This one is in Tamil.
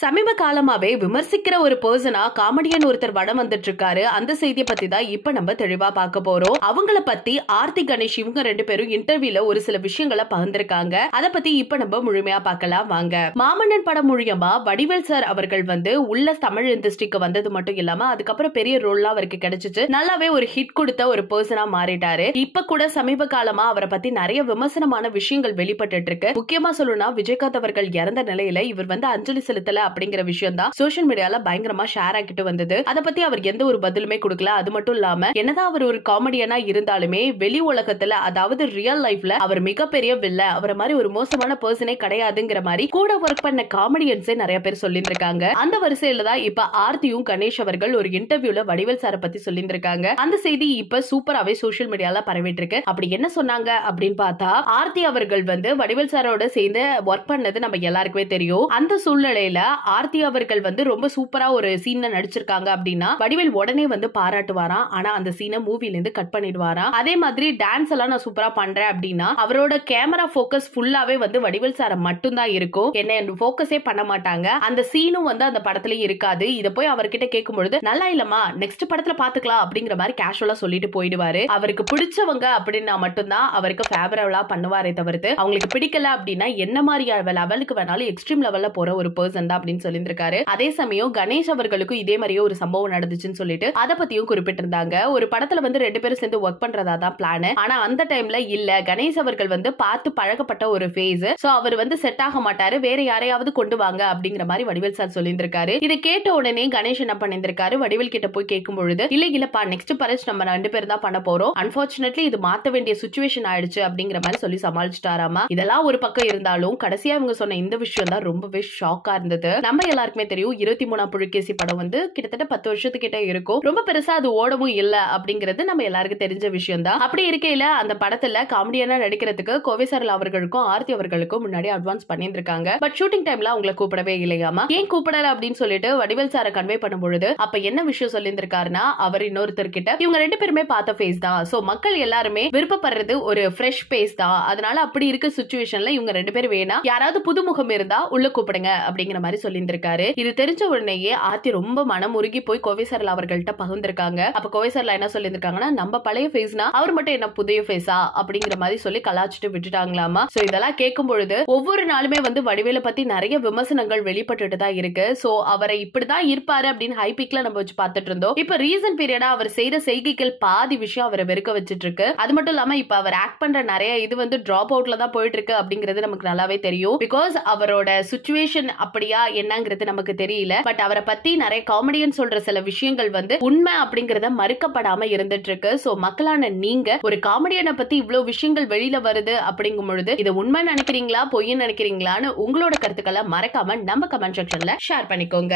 சமீப காலமாவே விமர்சிக்கிற ஒரு பர்சனா காமெடியன் ஒருத்தர் வடம் வந்துட்டு இருக்காரு. அந்த செய்தியை பத்தி தான் இப்ப நம்ம தெளிவா பார்க்க போறோம். அவங்கள பத்தி ஆர்த்தி கணேஷ் இவங்க ரெண்டு பேரும் இன்டர்வியூல ஒரு சில விஷயங்களை பகிர்ந்திருக்காங்க. அத பத்தி இப்ப நம்ம முழுமையா பார்க்கலாம் வாங்க. மாமன்னன் படம் மூலியமா வடிவேல் சார் அவர்கள் உள்ள தமிழ் இண்டஸ்ட்ரிக்கு வந்தது மட்டும் இல்லாம அதுக்கப்புறம் பெரிய ரோல்லாம் அவருக்கு கிடைச்சிச்சு. நல்லாவே ஒரு ஹிட் கொடுத்த ஒரு பர்சனா மாறிட்டாரு. இப்ப கூட சமீப காலமா அவரை பத்தி நிறைய விமர்சனமான விஷயங்கள் வெளிப்பட்டு இருக்கு. முக்கியமா சொல்லணும்னா விஜயகாந்த் அவர்கள் இறந்த நிலையில இவர் அஞ்சலி செலுத்தல அப்படிங்கிற விஷயம் தான் சோஷியல் மீடியால பயங்கரமா ஷேர் ஆகிட்டு வந்தது. அத பத்தி அவர் எந்த ஒரு பதிலுமே கொடுக்கல. அது மட்டும் இல்லாம என்னதான் அவர் ஒரு காமெடியனா இருந்தாலுமே வெளி உலகத்துல அதாவது ரியல் லைஃப்ல அவர் மிகப்பெரிய வில்ல, அவரை மாதிரி ஒரு மோசமான பர்சனே கிடையாதுங்கிற மாதிரி கூட ஒர்க் பண்ண காமெடியன்ஸே நிறைய பேர் சொல்லிட்டு இருக்காங்க. அந்த வரிசையில தான் இப்ப ஆர்த்தியும் கணேஷ் அவர்கள் ஒரு இன்டர்வியூல வடிவேல் சாரை பத்தி சொல்லிட்டு இருக்காங்க. அந்த செய்தி இப்ப சூப்பராவே சோஷியல் மீடியால பரவிட்டு இருக்கு. அப்படி என்ன சொன்னாங்க அப்படின்னு பார்த்தா, ஆர்த்தி அவர்கள் வடிவேல் சாரோட சேர்ந்து ஒர்க் பண்ணது நம்ம எல்லாருக்குமே தெரியும். அந்த சூழ்நிலையில ஆர்த்தி அவர்கள் ரொம்ப சூப்பரா ஒரு சீன்ல நடிச்சிருக்காங்க அப்படின்னா வடிவேல் உடனே பாராட்டுவாராம். ஆனா அந்த சீனை மூவில இருந்து கட் பண்ணிடுவாராம். அதே மாதிரி டான்ஸ் எல்லாம் நான் சூப்பரா பண்றேன் அப்படின்னா அவரோட கேமரா போக்கஸ் ஃபுல்லாவே வடிவேல் சார மட்டும் தான் இருக்கும். என்ன போக்கஸே பண்ண மாட்டாங்க. அந்த சீனும் அந்த படத்துல இருக்காது. இத போய் அவர்கிட்ட கேட்கும் பொழுது நல்லா இல்லமா நெக்ஸ்ட் படத்துல பாத்துக்கலாம் அப்படிங்கிற மாதிரி கேஷுவலா சொல்லிட்டு போயிடுவாரு. அவருக்கு பிடிச்சவங்க அப்படின்னா மட்டும்தான் அவருக்கு ஃபேவரபிளா பண்ணுவாரே தவிர்த்து அவங்களுக்கு பிடிக்கல அப்படின்னா என்ன மாதிரி லெவலுக்கு வேணாலும் எக்ஸ்ட்ரீம் லெவல்ல போற ஒரு பர்சன் தான் அப்படின்னு சொல்லியிருக்காரு. அதே சமயம் கணேஷ் அவர்களுக்கும் இதே மாதிரியே ஒரு சம்பவம் நடந்துச்சுன்னு சொல்லிட்டு அத பத்தியும் குறிப்பிட்டிருந்தாங்க. ஒரு படத்துல ரெண்டு பேரும் சேர்ந்து ஒர்க் பண்றதா தான் பிளான். ஆனா அந்த டைம்ல இல்ல கணேஷ் அவர்கள் பார்த்து பழகப்பட்ட ஒரு ஃபேஸ். சோ அவர் செட் ஆக மாட்டாரு, வேற யாரையாவது கொண்டு வாங்க அப்படிங்கிற மாதிரி வடிவேல் சார் சொல்லியிருக்காரு. இதை கேட்ட உடனே கணேஷ் என்ன பண்ணிருக்காரு, வடிவேல் கிட்ட போய் கேட்கும் பொழுது இல்லப்பா நெக்ஸ்ட் பரச் நம்ம ரெண்டு பேரும் தான் பண்ண போறோம், அன்பார்ச்சுனேட்லி இது மாத்த வேண்டிய சிச்சுவேஷன் ஆயிடுச்சு அப்படிங்கிற மாதிரி சொல்லி சமாளிச்சுட்டாராமா. இதெல்லாம் ஒரு பக்கம் இருந்தாலும் கடைசியா இவங்க சொன்ன இந்த விஷயம் தான் ரொம்பவே ஷாக்கா இருந்தது. நம்ம எல்லாருக்குமே தெரியும் 23ஆம் புலிகேசி படம் கிட்டத்தட்ட 10 வருஷத்துக்கிட்ட இருக்கும். ரொம்ப பெருசா அது ஓடவும் இல்ல அப்படிங்கிறது நம்ம எல்லாருக்கும் தெரிஞ்ச விஷயம் தான். அப்படி இருக்கையில அந்த படத்துல காமெடியனா நடிக்கிறதுக்கு கோவை சரளா அவர்களுக்கும் ஆர்த்தி அவர்களுக்கும் முன்னாடி அட்வான்ஸ் பண்ணியிருக்காங்க. பட் ஷூட்டிங் டைம்ல அவங்களை கூப்பிடவே இல்லையாமா. ஏன் கூப்பிடல அப்படின்னு சொல்லிட்டு வடிவேல் சாரை கன்வே பண்ணும் பொழுது அப்ப என்ன விஷயம் சொல்லியிருக்காருன்னா, அவர் இன்னொருத்தர் கிட்ட இவங்க ரெண்டு பேருமே பார்த்த ஃபேஸ் தான், சோ மக்கள் எல்லாருமே விருப்பப்படுறது ஒரு ஃப்ரெஷ் ஃபேஸ் தான், அதனால அப்படி இருக்க சிச்சுவேஷன்ல இவங்க ரெண்டு பேரும் வேணா யாராவது புதுமுகம் இருந்தா உள்ள கூப்பிடுங்க அப்படிங்கிற மாதிரி சொல்லியிருக்காரு. இது தெரிஞ்ச உடனேயே ஆர்த்தி ரொம்ப மனம் உருகி போய் கோவை சரளா அவர்கள்ட்ட பகிர்ந்திருக்காங்க. அப்ப கோவை சரளா என்ன சொல்லியிருக்காங்கன்னா, நம்ம பழைய ஃபேஸ்னா அவர் மட்டும் என்ன புதிய ஃபேஸா அப்படிங்கிற மாதிரி சொல்லி கலாச்சிட்டு விட்டுட்டாங்களாமா. சோ இதெல்லாம் கேட்கும் பொழுது ஒவ்வொரு நாளுமே வடிவேலை பத்தி நிறைய விமர்சனங்கள் வெளிப்பட்டுட்டு தான் இருக்கு. சோ அவரை இப்படிதான் இருப்பாரு அப்படின்னு ஹைபிக்ல நம்ம வச்சு பார்த்துட்டு இருந்தோம். இப்ப ரீசன்ட் பீரியடா அவர் செய்யற செய்கைகள் பாதி விஷயம் அவரை வெறுக்க வச்சிட்டு இருக்கு. அது மட்டும் இல்லாம இப்ப அவர் ஆக்ட் பண்ற நிறைய இது டிராப் அவுட்ல தான் போயிட்டு இருக்கு அப்படிங்கிறது நமக்கு நல்லாவே தெரியும். பிகாஸ் அவரோட சிச்சுவேஷன் அப்படியா என்னங்கிறது நமக்கு தெரியல. பட் அவரை பத்தி நிறைய காமெடியன் சொல்ற சில விஷயங்கள் உண்மை அப்படிங்கறத மறுக்கப்படாம இருந்துட்டு இருக்கு. சோ மக்களான நீங்க ஒரு காமெடியனை பத்தி இவ்வளவு விஷயங்கள் வெளியில வருது அப்படிங்கும் பொழுது இது உண்மை நினைக்கிறீங்களா பொய்ன்னு நினைக்கிறீங்களான்னு உங்களோட கருத்துக்களை மறக்காம நம்ம கமெண்ட் செக்ஷன்ல ஷேர் பண்ணிக்கோங்க.